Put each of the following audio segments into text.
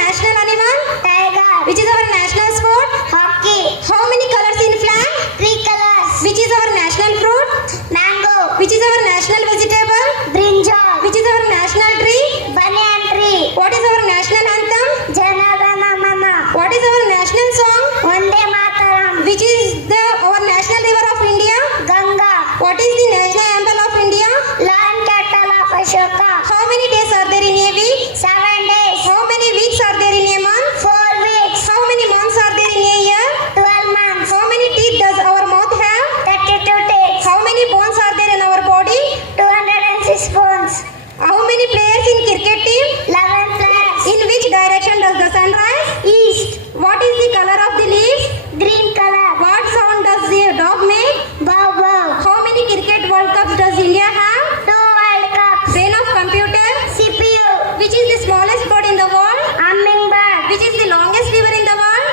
national animal? Tiger. Which is our national sport? Hockey. How many colors in flag? 3 colors. Which is our national fruit? Mango. Which is our national vegetable? Brinjal. Which is our national tree? Banyan tree. What is our national anthem? Jana Gana Mana. What is our national song? Vande Mataram. Which is our national river of India? Ganga. What is the national animal of India? Lion cattle of Ashoka. How many days are there in a week? 7 days. How many weeks are there in a month? 4 weeks. How many months are there in a year? 12 months. How many teeth does our mouth have? 32 days. How many bones are there in our body? 206 bones. How many players in cricket team? 11 players. In which direction does the sun rise? East. What is the color of the leaves? Green color. What sound does the dog make? Bow bow. How many cricket World Cups does India have? 2 World Cups. Brain of computer? CPU. Which is the smallest bird in the world? Hummingbird. Which is the longest river in the world?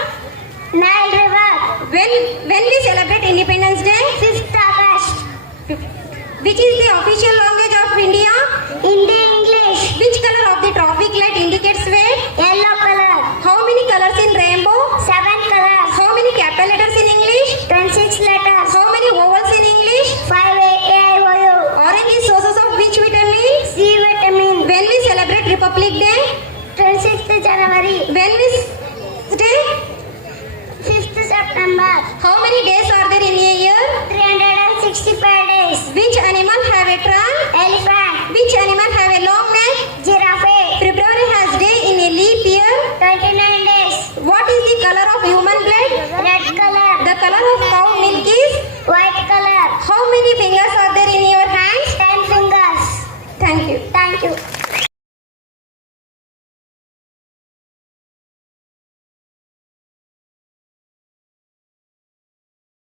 Nile River. When we celebrate Independence Day? 5th August. Which is the official language of India? Hindi English. Which color of the traffic light indicates way? Yellow color. How many colors in rainbow? 7 colors. How many capital letters in English? 26 letters. How many vowels in English? 5 A A I O U. Orange is sources of which vitamin? C vitamin. When we celebrate Republic Day? 26th January. When we stay? 5th September. How many days are there in a year? 365 days. Which animal have a trunk? Elephant. Which animal have a long neck? Giraffe. February has day in a leap year. 29 days. What is the color of human blood? Red color. The color of cow milk is? White color. How many fingers are there in your hands? 10 fingers. Thank you. Thank you.